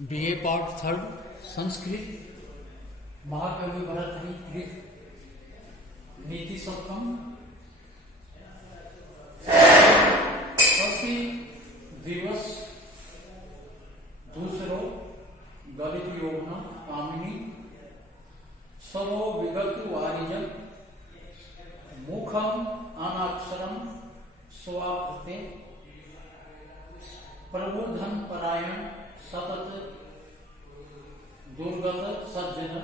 BA part third Sanskrit महाकवि भरतरी कृत नीति सप्तम प्रति दिवस दूसरो गलित योजना कामिनी सरो विगत वारिजन मुखम अनाक्षरम स्वाकृते प्रबोधन परायण सतत दुर्गत सज्जन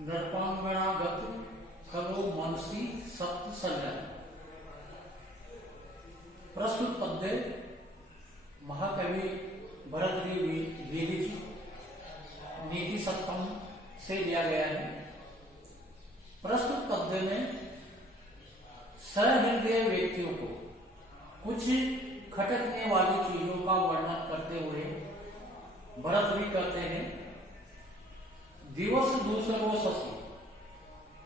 नृपांगणागत खगो मनसी सप्त सज्जन। प्रस्तुत पद्य महाकवि भरतरी विरचित नीति सप्तम से लिया गया है। प्रस्तुत पद्य में सहृदय व्यक्तियों को कुछ खटकने वाली चीजों का वर्णन करते हुए भरतरी कहते हैं, दिवस दूसरो शशि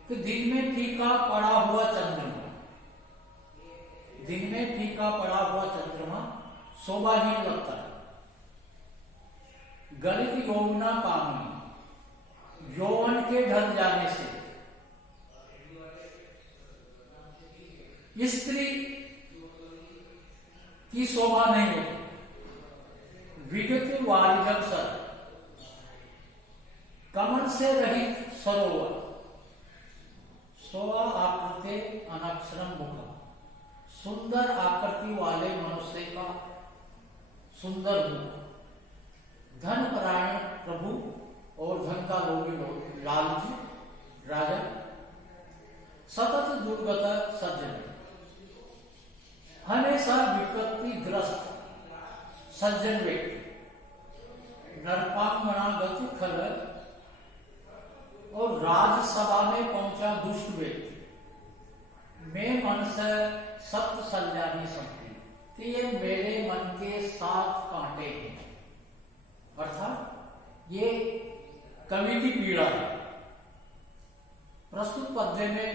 कि दिन में फीका पड़ा हुआ चंद्रमा, दिन में फीका पड़ा हुआ चंद्रमा शोभाहीन लगता है। गलित यौवना कामिनी, यौवन के ढल जाने से स्त्री की शोभा नहीं होती। विगत वारिजन सर, कमल से रहित सरोवर, सोवा आकृति अनक्षरम मुख, सुंदर आकृति वाले मनुष्य का सुंदर मुख, धन परायण प्रभु और धन का लोभी लालची राजन, सतत दुर्गत सज्जन, हमेशा विपत्ति ग्रस्त सज्जन व्यक्ति, नरपांगणागत खलल और राजसभा में पहुंचा दुष्ट व्यक्ति, मैं मन से सप्त सल्यानी सकती कि ये मेरे मन के 7 कांटे हैं। अर्थात ये कवि की पीड़ा है। प्रस्तुत पद्य में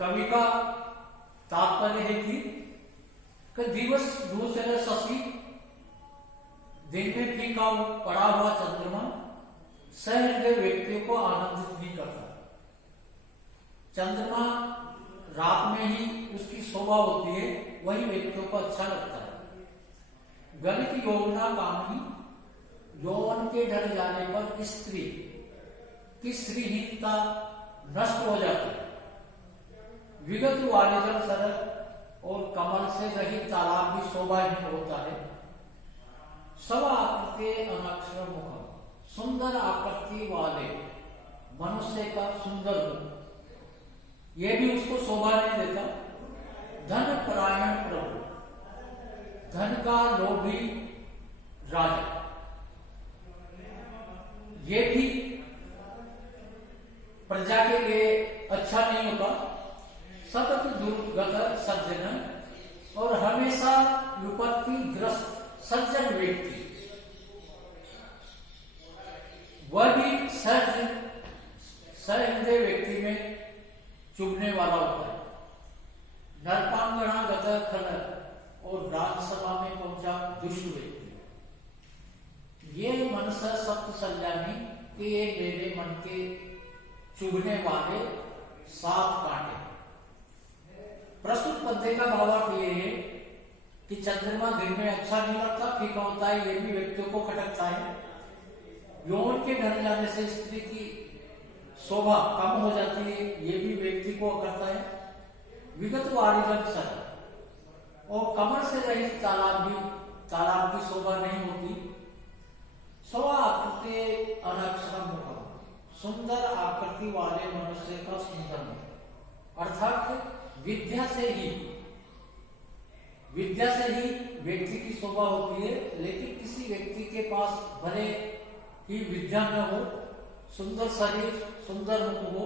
कवि का तात्पर्य है कि दिवस दूसरे शशि, दिन में फीका पड़ा हुआ चंद्रमा सहृदय व्यक्तियों को आनंदित नहीं करता। चंद्रमा रात में ही उसकी शोभा होती है, वही व्यक्तियों को अच्छा लगता है। गलित यौवना कामिनी, यौवन के ढल जाने पर स्त्री की श्रीहीनता नष्ट हो जाती है। विगत वारिजन सरल और कमल से रहित तालाब भी शोभाहीन होता है। सब आकृति अनक्षर मुख, सुंदर आकृति वाले मनुष्य का सुंदर मुख, ये भी उसको शोभा नहीं देता। धन परायण प्रभु, धन का लोभी राजा, ये भी प्रजा के लिए अच्छा नहीं होता। सतत दुर्गत सज्जन, और हमेशा विपत्ति ग्रस्त सज्जन व्यक्ति, वह भी सहृदय व्यक्ति में चुभने वाला होता है। नरपांगणागत खलल और राजसभा में पहुंचा दुष्ट व्यक्ति, ये मन से सप्त सल्यानी कि ये मेरे मन के चुभने वाले 7 कांटे। प्रस्तुत पद्य का भावार्थ ये है कि चंद्रमा दिन में अच्छा नहीं लगता, फीका होता है, ये भी व्यक्तियों को खटकता है। यौवन के ढल जाने से स्त्री की शोभा कम हो जाती है, ये भी व्यक्ति को करता है। विगत वारिजन सर, और कमल से रहित तालाब की शोभा नहीं होती। स्वा आकृति अनक्षर मुख, सुंदर आकृति वाले मनुष्य का सुंदर मुख, अर्थात विद्या से ही व्यक्ति की शोभा होती है। लेकिन किसी व्यक्ति के पास भले ही विद्या न हो, सुंदर शरीर, सुंदर मुख हो,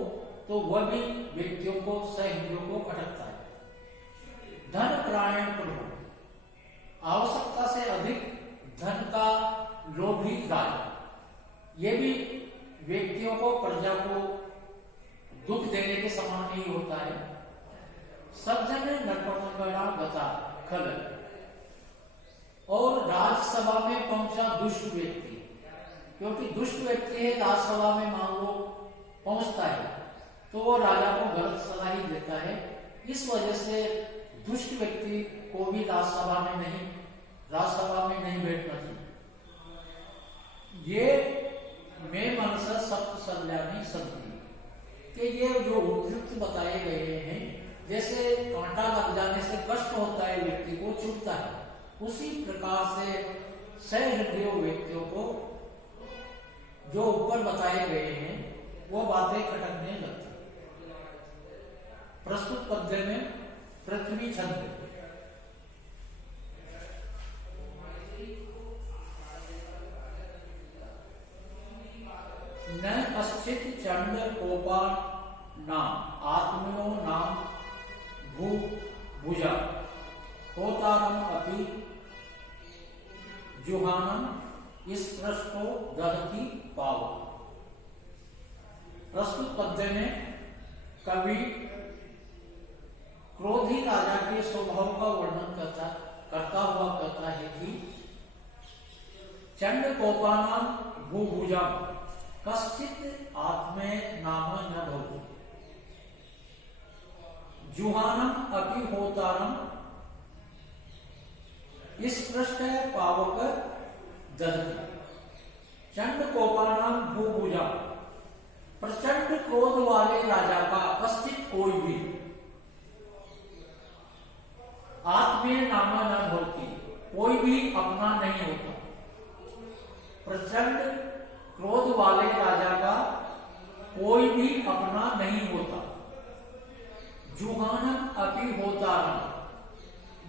तो वह भी व्यक्तियों को सहृदयों को खटकता है। धन परायण प्रभु, आवश्यकता से अधिक धन का लोभी राजा, ये भी व्यक्तियों को, प्रजा को दुख देने के समान नहीं होता है। सज्जन नरपंगणागत खल, और राज्यसभा में पहुंचा दुष्ट व्यक्ति, क्योंकि दुष्ट व्यक्ति है राज्यसभा में मान लो पहुंचता है तो वो राजा को गलत सलाह ही देता है। इस वजह से दुष्ट व्यक्ति को भी राज्यसभा में नहीं बैठना चाहिए। ये मैं मनसा सप्त सल्यानी संति कि ये जो उपयुक्त बताए गए हैं, जैसे कांटा लग जाने से कष्ट होता है, व्यक्ति को चुभता है, उसी प्रकार से सहृदय व्यक्तियों को जो ऊपर बताए गए हैं वो बातें खटकने लगती। प्रस्तुत पद्य में पृथ्वी छंद, न कश्चित् चंड कोपा नाम आत्मनो नाम भू भुजा होतारम अपि जुहानम इस पृष्ठो दधति पाव। प्रस्तुत पद्य में कवि क्रोधी राजा के स्वभाव का वर्णन करता हुआ कहता है कि चंड कोपानाम भूभुजा कश्चित् आत्मे नाम न भवति जुहानम अपि होतारम इस पृष्ठ पावक दधति। चंड कोपानाम भूभुजा, प्रचंड क्रोध वाले राजा का कश्चित् कोई भी आत्मे नाम न भवति, कोई भी अपना नहीं होता। प्रचंड क्रोध वाले राजा का कोई भी अपना नहीं होता। जुहानम अपि होतारम,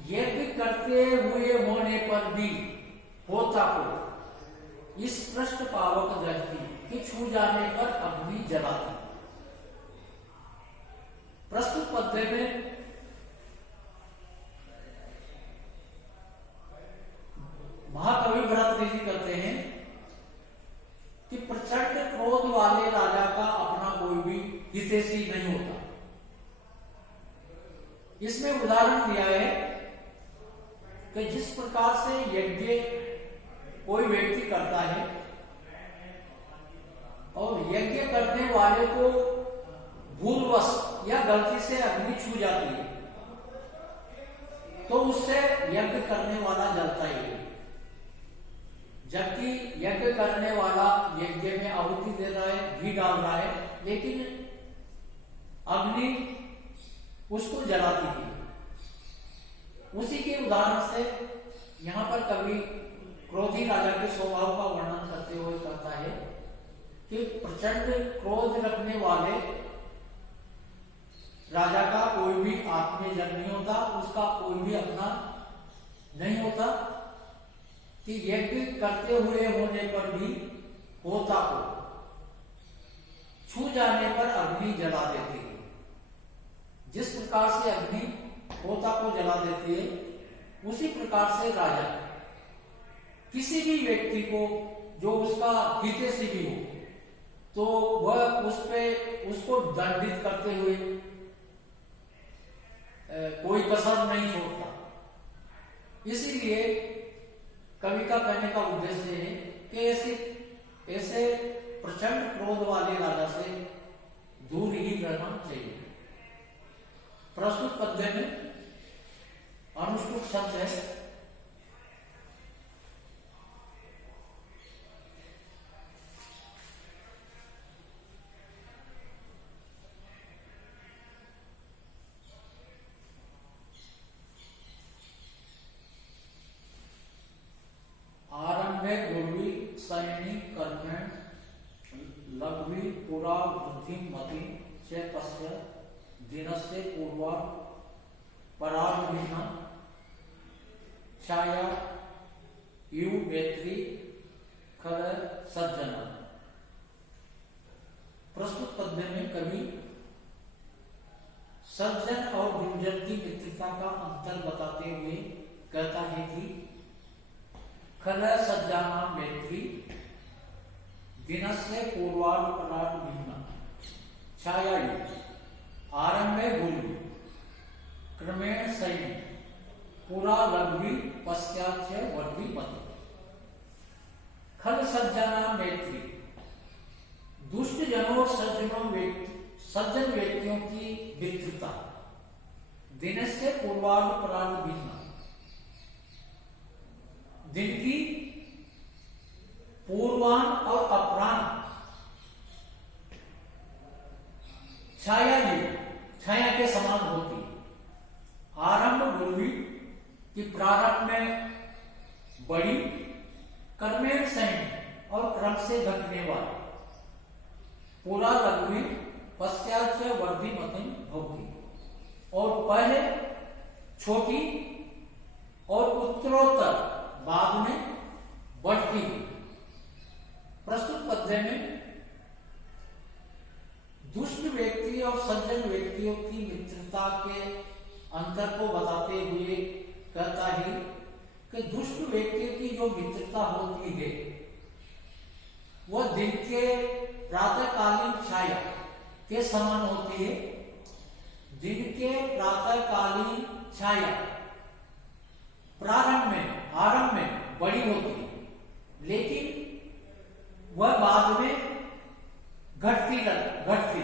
यज्ञ करते हुए होने पर भी होता को इस पृष्ठ पावक दहती कि छू जाने पर अग्नि जलाती। प्रस्तुत पद्य में महाकवि भरतरी जी कहते हैं कि प्रचंड क्रोध वाले राजा का अपना कोई भी हितैषी नहीं होता। इसमें उदाहरण दिया है कि जिस प्रकार से यज्ञ कोई व्यक्ति करता है और यज्ञ करने वाले को भूलवश या गलती से अग्नि छू जाती है तो उससे यज्ञ करने वाला जलता ही है, जबकि यज्ञ करने वाला यज्ञ में आहुति दे रहा है, घी डाल रहा है, लेकिन अग्नि उसको जलाती थी। उसी के उदाहरण से यहाँ पर कवि क्रोधी राजा के स्वभाव का वर्णन करते हुए कहता है कि प्रचंड क्रोध रखने वाले राजा का कोई भी आत्मजन नहीं होता, उसका कोई भी अपना नहीं होता कि यज्ञ करते हुए होने पर भी होता को छू जाने पर अग्नि जला देती है। जिस प्रकार से अग्नि होता को जला देती है, उसी प्रकार से राजा किसी भी व्यक्ति को जो उसका हितैषी भी हो तो वह उसको दंडित करते हुए कोई कसर नहीं छोड़ता। इसीलिए कवि का कहने का उद्देश्य है कि ऐसे प्रचंड क्रोध वाले राजा से दूर ही रहना चाहिए। प्रस्तुत पद्य में अनुष्टुप शब्द है। आरंभे गुर्वी सैनी कर्मेण लघ्वी पुरा वृद्धि मति से पश्य दिनस्य पूर्वा परार्भिना छाया यु वेत्री खल सज्जन। प्रस्तुत पद्य में कवि सज्जन और दुर्जन की मित्रता का अंतर बताते हुए कहता है कि खल सज्जाना वेत्री दिनस्य पूर्वार्ध परार्भिना छाया यु आरंभे गुरु क्रमेण सैन्य पुरा लघ्वी पश्चात वर्धी मत। खल सज्जना मैत्री, दुष्ट जनों सज्जन व्यक्तियों की मित्रता। दिनस्य पूर्वार्ध परार्ध भिन्न, दिन की पूर्वान और अपराह्न छाया के समान होती। आरंभ गुरुवी की प्रारंभ में बड़ी, कर्मेण सैन्य और क्रम से घटने वाली। पूरा लघ्वी पश्चात वर्धी मति भोगी, और पहले छोटी और उत्तरोत्तर बाद में बढ़ती हुई। प्रस्तुत पद्य में दुष्ट व्यक्ति और सज्जन व्यक्तियों की मित्रता के अंतर को बताते हुए कहता है कि दुष्ट व्यक्ति की जो मित्रता होती है वह दिन के प्रातःकालीन छाया के समान होती है। दिन के प्रातःकालीन छाया आरंभ में बड़ी होती है, लेकिन वह बाद में घटती।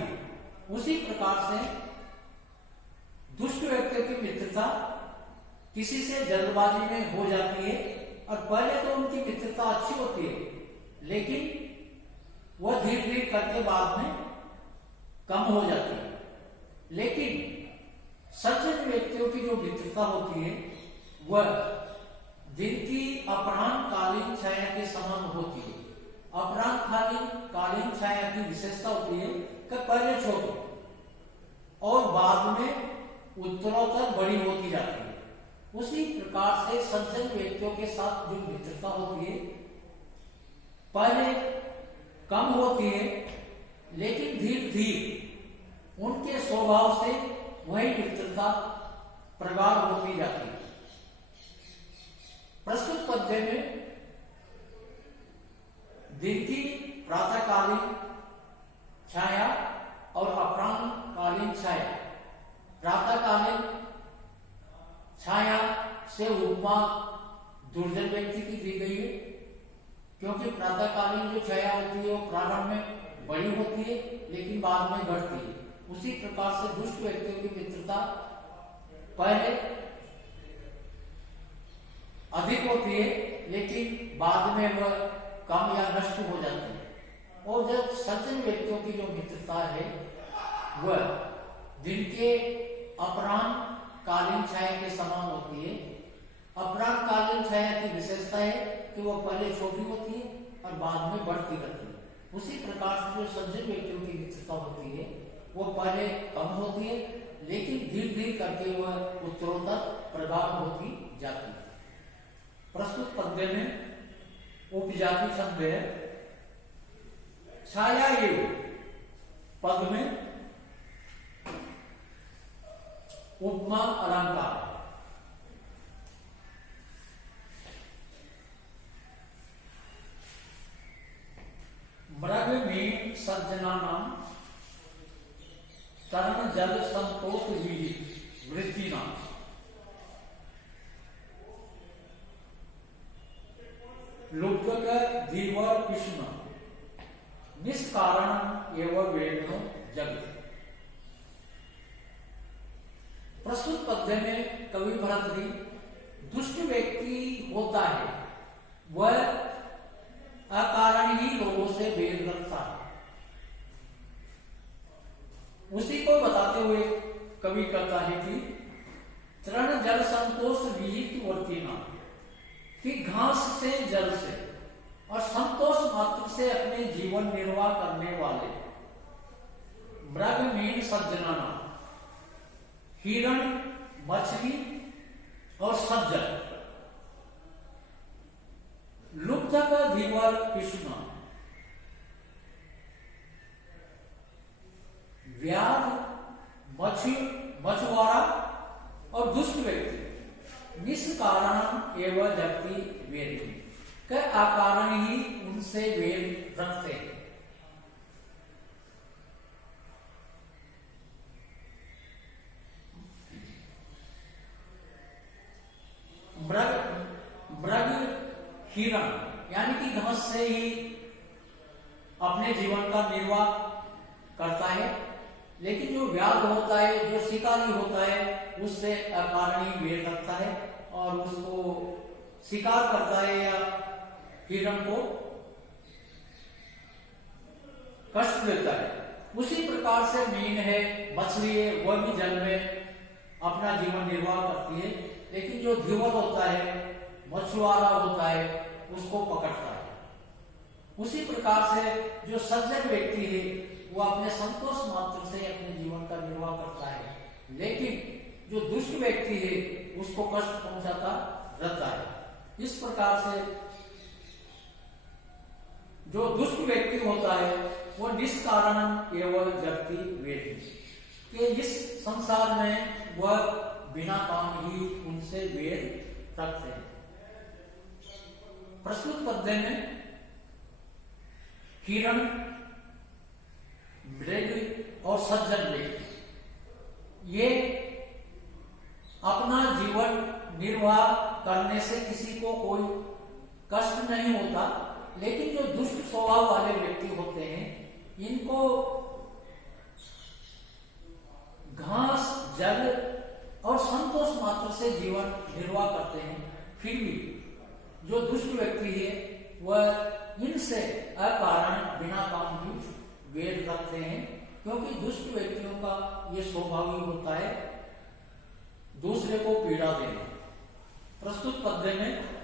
उसी प्रकार से दुष्ट व्यक्तियों की मित्रता किसी से जल्दबाजी में हो जाती है, और पहले तो उनकी मित्रता अच्छी होती है, लेकिन वह धीरे धीरे करके बाद में कम हो जाती है। लेकिन सज्जन व्यक्तियों की जो मित्रता होती है वह दिन की अपराह्नकालीन छाया के समान होती है। अपराह्नकालीन छाया की विशेषता होती है कि पहले छोटी और बाद में उत्तरोत्तर बड़ी होती जाती है। उसी प्रकार से सज्जन व्यक्तियों के साथ जो मित्रता होती है पहले कम होती है, लेकिन धीरे धीरे उनके स्वभाव से वही मित्रता प्रगाढ़ होती जाती है। प्रस्तुत पद्य में दिन की प्रातःकालीन छाया और अपराह्नकालीन छाया, प्रातःकालीन छाया से उपमा दुर्जन व्यक्ति की दी गई है, क्योंकि प्रातःकालीन जो छाया होती है वो प्रारंभ में बड़ी होती है लेकिन बाद में घटती है। उसी प्रकार से दुष्ट व्यक्तियों की मित्रता पहले अधिक होती है, लेकिन बाद में वह कम या नष्ट हो जाती है। और जब सज्जन व्यक्तियों की जो मित्रता है वह दिन के अपराह्नकालीन छाया के समान होती है। अपराह्नकालीन छाया की विशेषता है कि वह पहले छोटी होती है और बाद में बढ़ती रहती है। उसी प्रकार से जो सज्जन व्यक्तियों की मित्रता होती है वो पहले कम होती है, लेकिन धीरे धीरे करके वह उत्तरोत्तर प्रगाढ़ होती जाती है। प्रस्तुत पद्य में उपजाति छंद है। छाया एव पद में उपमा अलंकार। मृग में सज्जना नाम तरण जल संतोष वृत्ति नाम। लुब्धक धीवर विष्णु निष्कारण एवं वेदनो जगत। प्रस्तुत पद्य में कवि भरतरी दुष्ट व्यक्ति होता है वह अकारण ही लोगों से भेद रखता है। उसी को बताते हुए कवि कहता है कि तृण जल संतोष विहित वर्तीना, कि घास से जल से और संतोष मात्र से अपने जीवन निर्वाह करने वाले मृग मीन सज्जना, हिरण, मछली और सज्जन। लुप्त का धीवर कृष्ण, व्याध, मछुआरा और दुष्ट व्यक्ति निष्कारण एवं जगती वेद के अकारण ही उनसे वेद रखते हैं। हिरण यानी कि घास से ही अपने जीवन का निर्वाह करता है, लेकिन जो व्याघ्र होता है, जो शिकारी होता है, उससे अकारणीय वेर रखता है और उसको शिकार करता है या हिरण को कष्ट देता है। उसी प्रकार से मीन है, मछली है, वह भी जल में अपना जीवन निर्वाह करती है, लेकिन जो धीवर होता है, मछुआरा होता है, उसको पकड़ता है। उसी प्रकार से जो सज्जन व्यक्ति है वो अपने संतोष मात्र से अपने जीवन का निर्वाह करता है, लेकिन जो दुष्ट व्यक्ति है उसको कष्ट पहुंचाता रहता है। इस प्रकार से जो दुष्ट व्यक्ति होता है वो निष्कारण केवल जगती वेद के इस संसार में वह बिना काम ही उनसे वेद रखते हैं। प्रस्तुत पद्य में हिरण, मृग और सज्जन व्यक्ति ये अपना जीवन निर्वाह करने से किसी को कोई कष्ट नहीं होता, लेकिन जो दुष्ट स्वभाव वाले व्यक्ति होते हैं इनको घास, जल और संतोष मात्र से जीवन निर्वाह करते हैं। फिर भी जो दुष्ट व्यक्ति है वह इनसे अकारण बिना काम की वेद रखते हैं, क्योंकि दुष्ट व्यक्तियों का ये स्वभाव ही होता है दूसरे को पीड़ा देना। प्रस्तुत पद्य में